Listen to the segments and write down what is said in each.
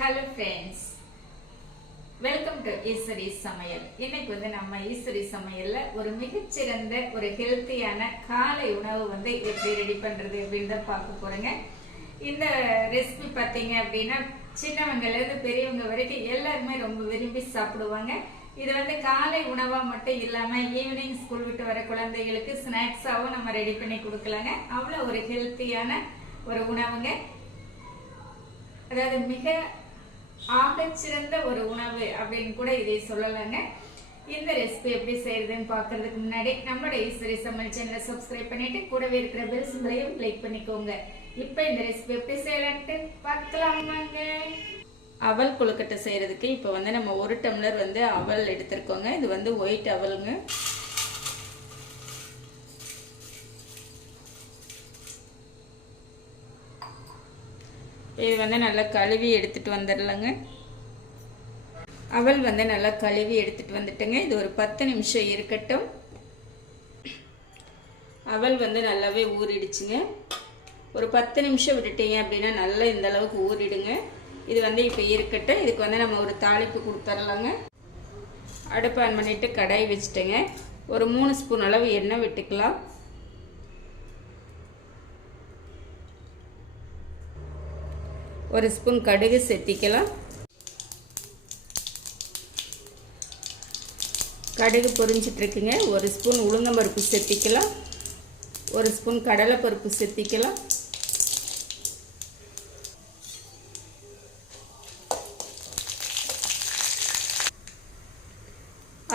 Hello friends welcome to Eswari சமையல் இன்னைக்கு வந்து நம்ம ஈஸ்வரி சமையல்ல ஒரு மிகச்சிறந்த ஒரு ஹெல்த்தியான காலை உணவு வந்து எப்படி ரெடி பண்றது அப்படின்னு தான் பார்க்க போறேங்க. இந்த ரெசிபி பார்த்தீங்க அப்படின்னா சின்னவங்கல இருந்து பெரியவங்க வரைக்கும் எல்லாருமே ரொம்ப விரும்பி சாப்பிடுவாங்க. இது வந்து காலை உணவா மட்டும் இல்லாம ஈவினிங் ஸ்கூல் விட்டு வர குழந்தைகளுக்கு ஸ்நாக்ஸாவும் நம்ம ரெடி பண்ணி கொடுக்கலாங்க. அவ்வளோ ஒரு ஹெல்த்தியான ஒரு உணவுங்க. அதாவது மிக ஆகச்சிறந்த ஒரு உணவு அப்படின்னு கூட இதை சொல்லலாங்க. இந்த ரெசிபி எப்படி செய்யறதுன்னு பார்க்கறதுக்கு முன்னாடி நம்மளோட ஈஸ்வரி சமையல் சேனலை சப்ஸ்கிரைப் பண்ணிட்டு கூடவே இருக்கிற பெல் சிம்பிளையும் கிளிக் பண்ணிக்கோங்க. இப்போ இந்த ரெசிபி எப்படி செய்யலான்ட்டு பார்க்கலாமாங்க. அவல் கொழுக்கட்டை செய்யறதுக்கு இப்போ வந்து நம்ம ஒரு டம்ளர் வந்து அவல் எடுத்திருக்கோங்க. இது வந்து ஒயிட் அவலுங்க. இது வந்து நல்லா கழுவி எடுத்துட்டு வந்துடலங்க. அவள் வந்து நல்லா கழுவி எடுத்துட்டு வந்துட்டுங்க. இது ஒரு பத்து நிமிஷம் இருக்கட்டும். அவல் வந்து நல்லாவே ஊறிடுச்சுங்க. ஒரு பத்து நிமிஷம் விட்டுட்டீங்க அப்படின்னா நல்லா இந்த அளவுக்கு ஊறிடுங்க. இது வந்து இப்போ இருக்கட்டும். இதுக்கு வந்து நம்ம ஒரு தாளிப்பு கொடுத்துர்லாங்க அடுப்பு ஆன் பண்ணிவிட்டு கடாய் வச்சுட்டேங்க. ஒரு மூணு ஸ்பூன் அளவு எண்ணெய் விட்டுக்கலாம். ஒரு ஸ்பூன் கடுகு செத்திக்கலாம். கடுகு பொரிஞ்சிட்ருக்குங்க. ஒரு ஸ்பூன் உளுந்தம்பருப்பு செத்திக்கலாம். ஒரு ஸ்பூன் கடலைப்பருப்பு செத்திக்கலாம்.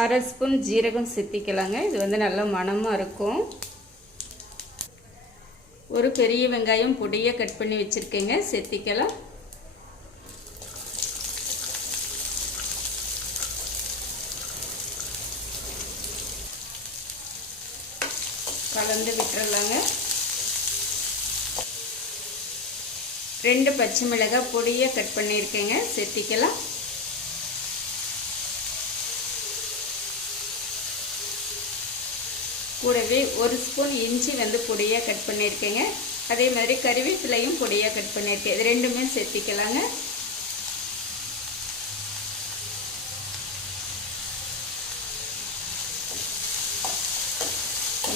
அரை ஸ்பூன் ஜீரகம் செத்திக்கலாங்க. இது வந்து நல்ல மணமாக இருக்கும். ஒரு பெரிய வெங்காயம் பொடியை கட் பண்ணி வச்சுருக்கேங்க. செத்திக்கலாம். கலந்து விட்டுறலாங்க. ரெண்டு பச்சை மிளகாய் பொடியாக கட் பண்ணியிருக்கேங்க. செத்திக்கலாம். கூடவே ஒரு ஸ்பூன் இஞ்சி வந்து பொடியாக கட் பண்ணியிருக்கேங்க. அதே மாதிரி கருவேப்பிலையும் பொடியாக கட் பண்ணியிருக்கேன். இது ரெண்டுமே சேர்த்திக்கலாங்க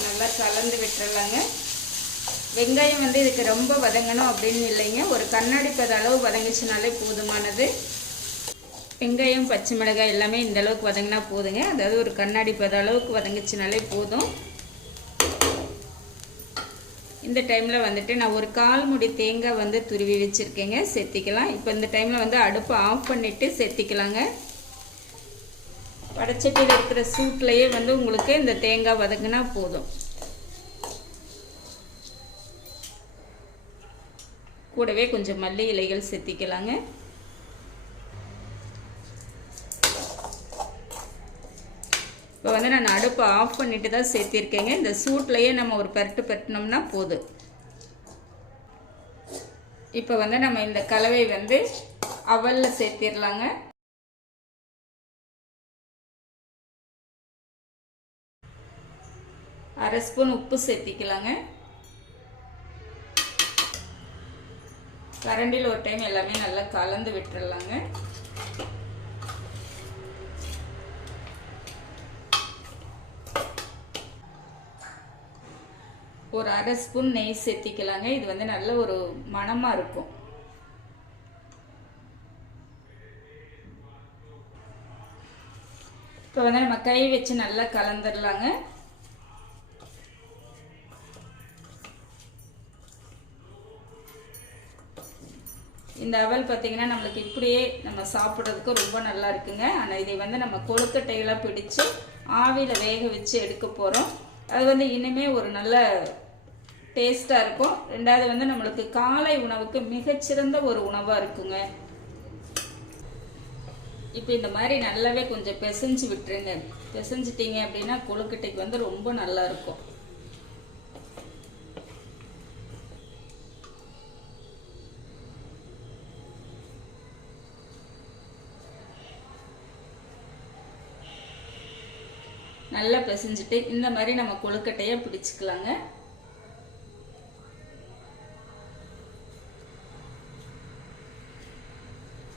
நல்லா கலந்து விட்டுறலாங்க. வெங்காயம் வந்து இதுக்கு ரொம்ப வதங்கணும் அப்படின்னு இல்லைங்க. ஒரு கண்ணாடி பத அளவு வதங்கிச்சுனாலே போதுமானது. வெங்காயம் பச்சை மிளகாய் எல்லாமே இந்த அளவுக்கு வதங்கினா போதுங்க. அதாவது ஒரு கண்ணாடி பத அளவுக்கு வதங்கிச்சுனாலே போதும். இந்த டைமில் வந்துட்டு நான் ஒரு கால் முடி தேங்காய் வந்து துருவி வச்சுருக்கேங்க. செத்திக்கலாம். இப்போ இந்த டைமில் வந்து அடுப்பு ஆஃப் பண்ணிவிட்டு செத்திக்கலாங்க. வடச்சட்டியில் இருக்கிற சூட்லேயே வந்து உங்களுக்கு இந்த தேங்காய் வதங்கினா போதும். கூடவே கொஞ்சம் மல்லி இலைகள் செத்திக்கலாங்க. இப்போ வந்து நான் அடுப்பை ஆஃப் பண்ணிட்டு தான் சேர்த்திருக்கேங்க. இந்த சூட்லேயே நம்ம ஒரு பரட்டு பரட்டினோம்னா போதும் இப்போ வந்து நம்ம இந்த கலவை வந்து அவலில் சேர்த்திடலாங்க அரை ஸ்பூன் உப்பு சேர்த்திக்கலாங்க. கரண்டியில் ஒரு டைம் எல்லாமே நல்லா கலந்து விட்டுறலாங்க. ஒரு அரை ஸ்பூன் நெய் சேர்த்திக்கலாங்க. இது வந்து நல்ல ஒரு மணமாக இருக்கும். இப்போ வந்து நம்ம கை வச்சு நல்லா கலந்துடலாங்க இந்த அவல் பார்த்தீங்கன்னா நம்மளுக்கு இப்படியே நம்ம சாப்பிட்றதுக்கு ரொம்ப நல்லா இருக்குங்க. ஆனால் இதை வந்து நம்ம கொழுக்கட்டையெல்லாம் பிடிச்சு ஆவியில் வேக வச்சு எடுக்க போகிறோம் அது வந்து இனிமே ஒரு நல்ல டேஸ்ட்டாக இருக்கும். ரெண்டாவது வந்து நம்மளுக்கு காலை உணவுக்கு மிகச்சிறந்த ஒரு உணவாக இருக்குங்க. இப்போ இந்த மாதிரி நல்லாவே கொஞ்சம் பிசைஞ்சு விட்டுருங்க. பிசைஞ்சிட்டிங்க அப்படின்னா கொழுக்கட்டைக்கு வந்து ரொம்ப நல்லாயிருக்கும் நல்லா பிசைஞ்சிட்டு இந்த மாதிரி நம்ம கொழுக்கட்டையை பிடிச்சிக்கலாங்க.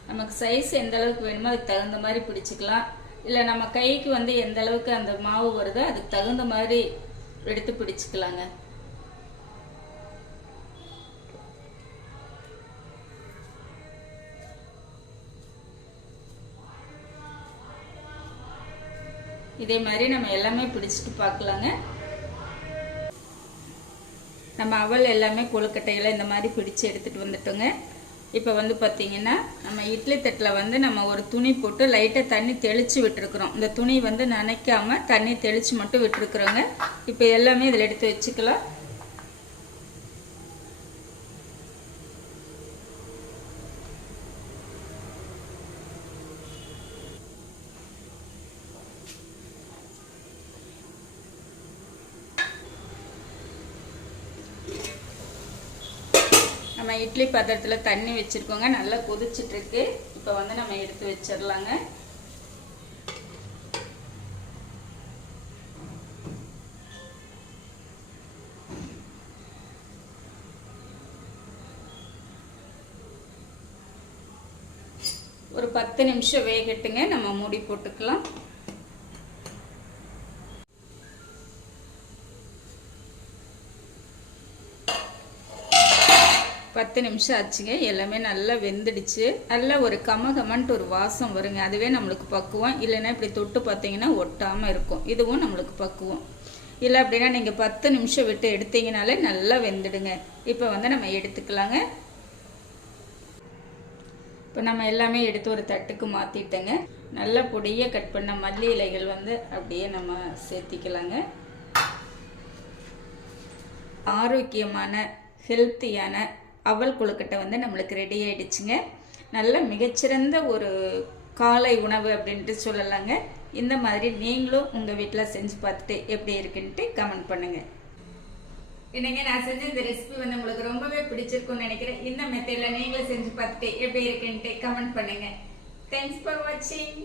நமக்கு சைஸ் எந்த அளவுக்கு வேணுமோ அதுக்கு தகுந்த மாதிரி பிடிச்சிக்கலாம். இல்லை நம்ம கைக்கு வந்து எந்த அளவுக்கு அந்த மாவு வருதோ அதுக்கு தகுந்த மாதிரி எடுத்து பிடிச்சிக்கலாங்க. இதே மாதிரி நம்ம எல்லாமே பிடிச்சிட்டு பார்க்கலாங்க. நம்ம அவல் எல்லாமே கொழுக்கட்டைகளை இந்த மாதிரி பிடிச்சு எடுத்துட்டு வந்துட்டோங்க. இப்போ வந்து பார்த்தீங்கன்னா நம்ம இட்லி தட்டில் வந்து நம்ம ஒரு துணி போட்டு லைட்டாக தண்ணி தெளித்து விட்டுருக்குறோம். இந்த துணி வந்து நினைக்காம தண்ணி தெளித்து மட்டும் விட்டுருக்குறோங்க. இப்போ எல்லாமே இதில் எடுத்து வச்சுக்கலாம். நம்ம இட்லி பாத்திரத்தில் தண்ணி வச்சுருக்கோங்க. நல்லா கொதிச்சிட்ருக்கு. இப்போ வந்து நம்ம எடுத்து வச்சிடலாங்க ஒரு பத்து நிமிஷம் வேகட்டுங்க. நம்ம மூடி போட்டுக்கலாம். பத்து நிமிஷம் ஆச்சுங்க. எல்லாமே நல்லா வெந்துடுச்சு. நல்லா ஒரு கமகமன்ட்டு ஒரு வாசம் வருங்க. அதுவே நம்மளுக்கு பக்குவம். இல்லைன்னா இப்படி தொட்டு பார்த்தீங்கன்னா ஒட்டாமல் இருக்கும். இதுவும் நம்மளுக்கு பக்குவம். இல்லை அப்படின்னா நீங்கள் பத்து நிமிஷம் விட்டு எடுத்தீங்கனாலே நல்லா வெந்துடுங்க. இப்போ வந்து நம்ம எடுத்துக்கலாங்க. இப்போ நம்ம எல்லாமே எடுத்து ஒரு தட்டுக்கு மாற்றிட்டேங்க நல்ல பொடியை கட் பண்ண மல்லி இலைகள் வந்து அப்படியே நம்ம சேர்த்திக்கலாங்க. ஆரோக்கியமான ஹெல்த்தியான அவல் கொழுக்கட்டை வந்து நம்மளுக்கு ரெடி ஆயிடுச்சுங்க. நல்ல மிகச்சிறந்த ஒரு காலை உணவு அப்படின்ட்டு சொல்லலாங்க. இந்த மாதிரி நீங்களும் உங்கள் வீட்டில் செஞ்சு பார்த்துட்டு எப்படி இருக்குன்ட்டு கமெண்ட் பண்ணுங்கள் இன்னைக்கு நான் செஞ்ச இந்த ரெசிபி வந்து உங்களுக்கு ரொம்பவே பிடிச்சிருக்கும்னு நினைக்கிறேன். இந்த மெத்தடில் நீங்களும் செஞ்சு பார்த்துட்டு எப்படி இருக்குன்ட்டு கமெண்ட் பண்ணுங்கள் தேங்க்ஸ் ஃபார் வாட்சிங்